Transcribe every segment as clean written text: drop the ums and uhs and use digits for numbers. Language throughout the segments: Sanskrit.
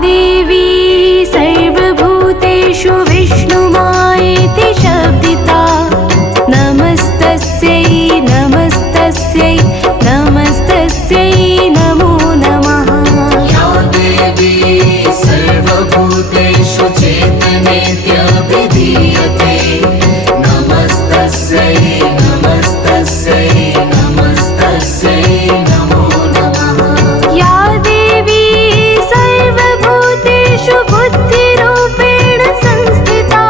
देवी सर्वभूतेषु विष्णुमायेति शब्दिता नमस्तस्यै नमस्तस्यै नमस्तस्यै नमो नमः। या देवी सर्वभूतेषु चेतनेत्यभिधीयते नमस्तस्यै नमस्तस्यै नमस्तस्यै नमो नमः। या देवी सर्वभूतेषु बुद्धिरूपेण संस्थिता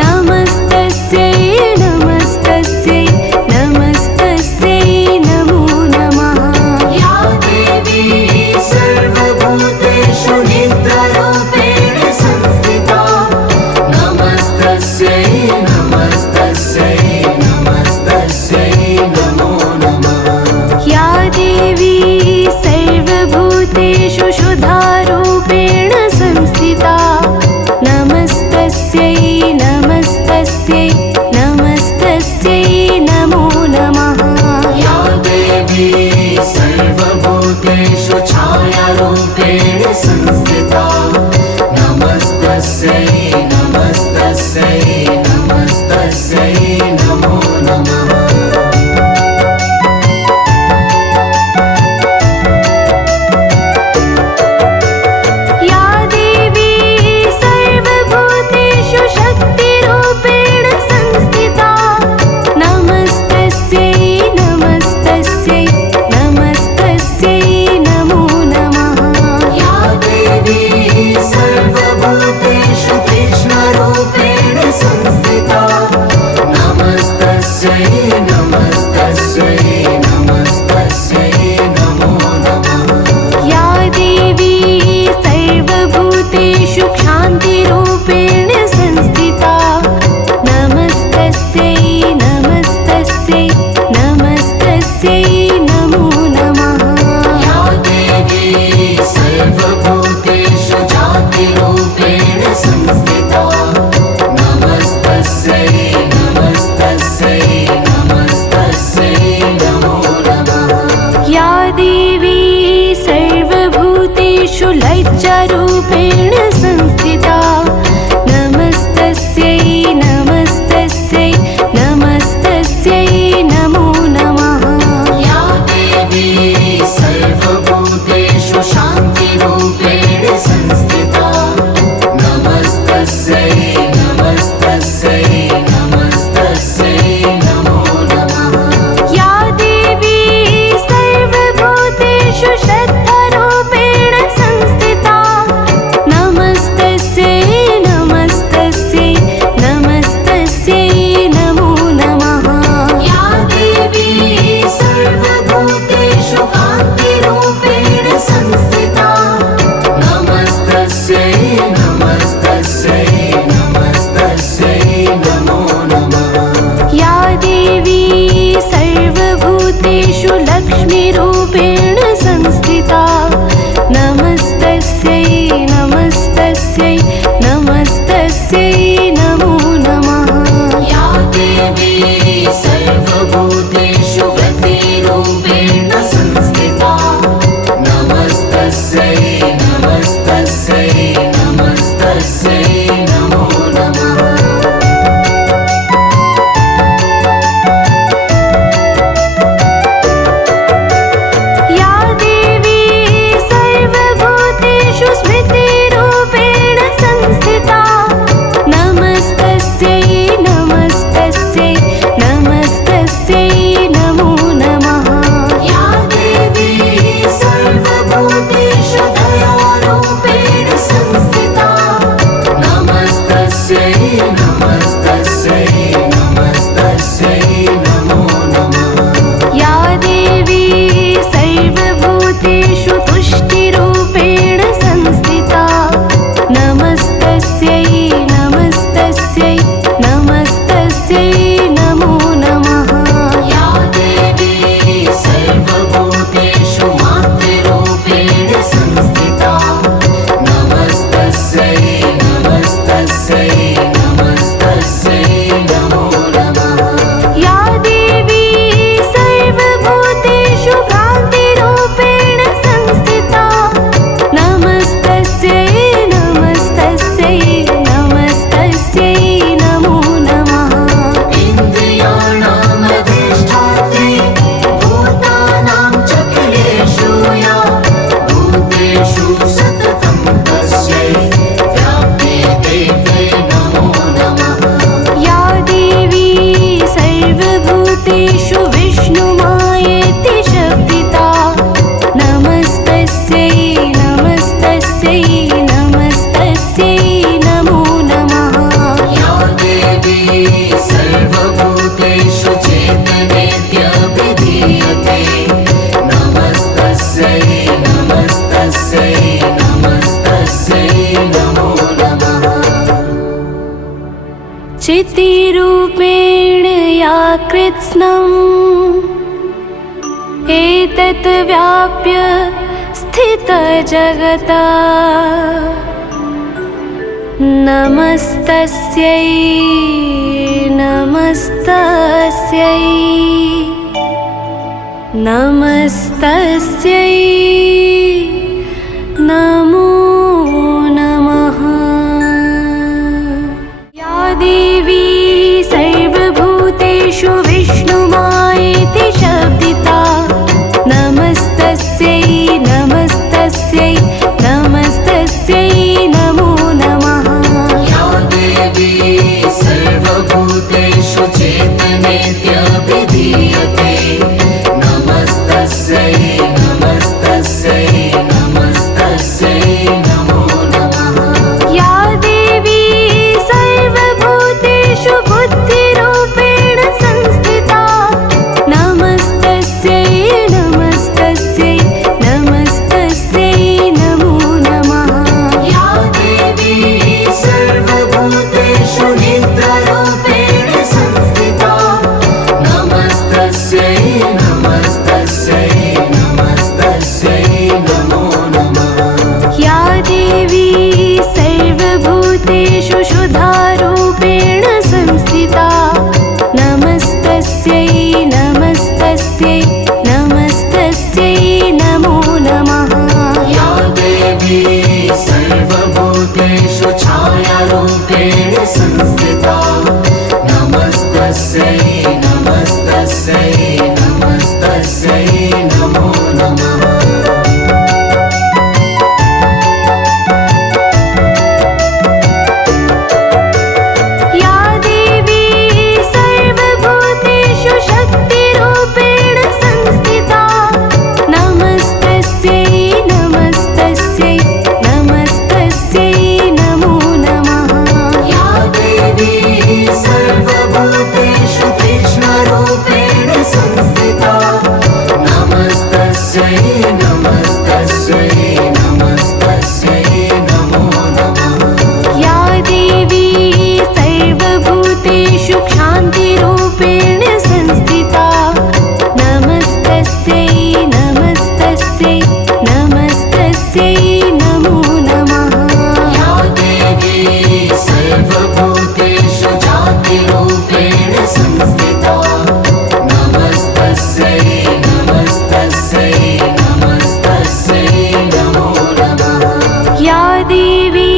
नमस्तस्यै नमस्तस्यै नमस्तस्यै नमो नमः। या देवी सर्वभूतेषु नित्यरूपेण संस्थिता नमस्तस्यै नमस्तस्यै नमस्तस्यै नमो नमः। या देवी सर्वभूतेषु शुद्धारूपेण संस्थिता नमस्तस्यै नमस्तस्यै नमस्तस्यै नमो नमः। या देवी सर्वभूतेषु छायारूपेण संस्थिता नमस्तस्यै नमस्तस्यै नमस्तस्यै नमो नमः। या देवी सर्वभूतेषु शक्तिरूपेण संस्थिता नमस्तस्यै नमस्तस्यै नमस्तस्यै नमो नमः। या देवी सर्वभूतेषु कृष्णरूपेण संस्थिता नमस्तस्यै नमस्तस्यै नमस्तस्यै नमो नमः। या देवी सर्वभूतेषु क्षान्तिरूपेण संस्थिता नमस्तस्यै नमस्तस्यै नमस्तस्यै नमो नमः। या देवी सर्वभूतेषु जातिरूपेण संस्थिता नमस्तस्यै नमस्तस्यै नमस्तस्यै नमो नमः। या देवी सर्वभूतेषु लज्जारूपेण संस्थिता नमस्तस्यै नमस्तस्यै नमस्तस्यै नमो नमः। या देवी सर्वभूतेषु शान्तिरूपेण संस्थिता नमस्तस्यै नमस्तस्यै नमस्तस्यै नमो नमः। या देवी सर्वभूतेषु श्रद्धारूपेण संस्थिता चितिरूपेण या कृत्स्नम् एतत् व्याप्य स्थितजगता नमस्तस्यै नमस्तस्यै नमस्तस्यै नमो नमः। या देवी सर्वभूतेषु विष्णुमायेति शब्दिता नमस्तस्यै नमस्तस्यै नमस्तस्यै नमो नमः। या देवी सर्वभूतेषु चेतनेत्यभिधीयते नमस्तस्यै नमस्तस्यै नमस्तस्यै नमो नमः। या देवी सर्वभूतेषु बुद्धिरूपेण संस्थिता नमस्तस्यै नमस्तस्यै नमस्तस्यै नमो नमः। या देवी सर्वभूतेषु निद्रारूपेण संस्थिता नमस्तस्यै नमस्तस्यै नमस्तस्यै नमो नमः। या देवी सर्वभूतेषु शुद्धारूपेण संस्थिता नमस्तस्यै नमस्तस्यै नमस्तस्यै नमो नमः। या देवी सर्वभूतेषु छायारूपेण संस्थिता नमस्तस्यै नमस्तस्यै नमस्तस्यै नमो नमः। या देवी सर्वभूतेषु शक्तिरूपेण संस्थिता नमस्तस्यै नमस्तस्यै नमस्तस्यै नमो नमः। या देवी सर्वभूतेषु कृष्णरूपेण संस्थिता नमस्तस्यै नमस्तस्यै नमस्तस्यै नमो नमः। या देवी सर्वभूतेषु क्षान्तिरूपेण संस्थिता नमस्तस्यै नमस्तस्यै नमस्तस्यै नमो नमः। या देवी सर्वभूतेषु जातिरूपेण संस्थिता नमस्तस्यै नमस्तस्यै नमस्तस्यै नमो नमः। या देवी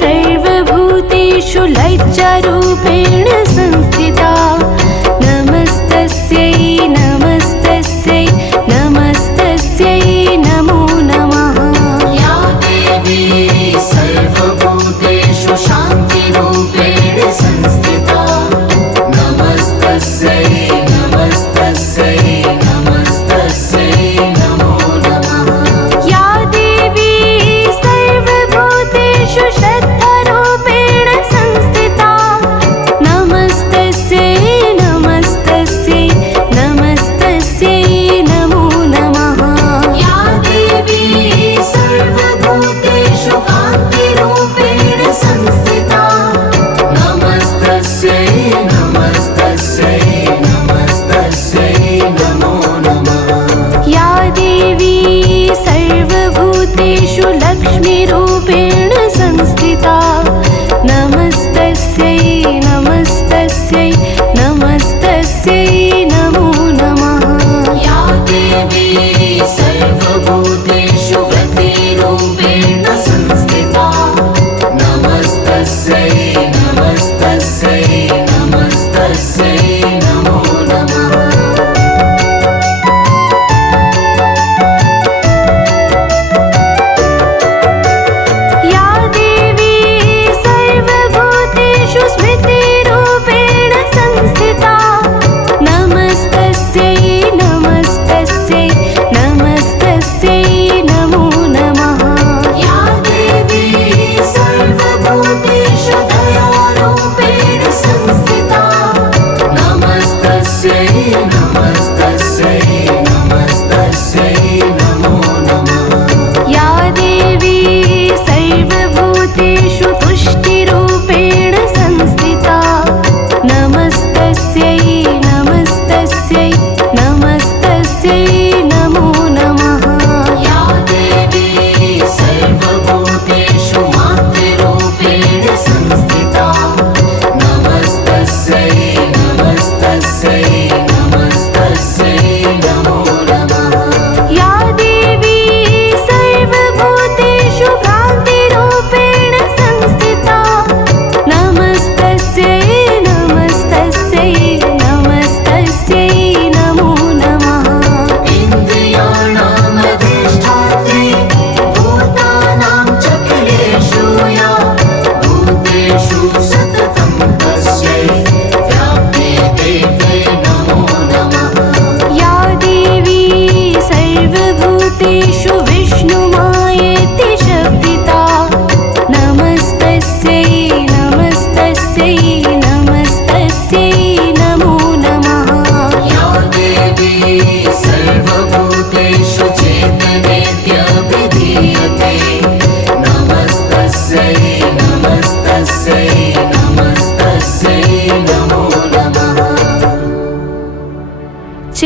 सर्वभूतेषु लज्जारूपेण संस्थिता नमस्तस्यै नमस्तस्यै नमस्तस्यै नमो नमः। या देवी सर्वभूतेषु शान्तिरूपेण संस्थिता नमस्तस्यै नमस्तस्यै नमस्तस्यै नमो नमः। या देवी सर्वभूतेषु श्रद्धारूपेण संस्थिता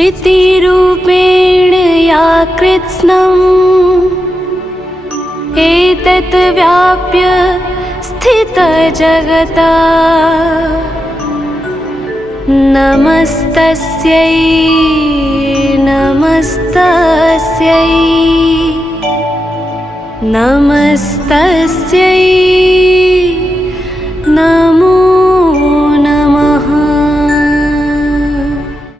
चितिरूपेण या कृत्स्नम् एतत् व्याप्य स्थितजगता नमस्तस्यै नमस्तस्यै नमस्तस्यै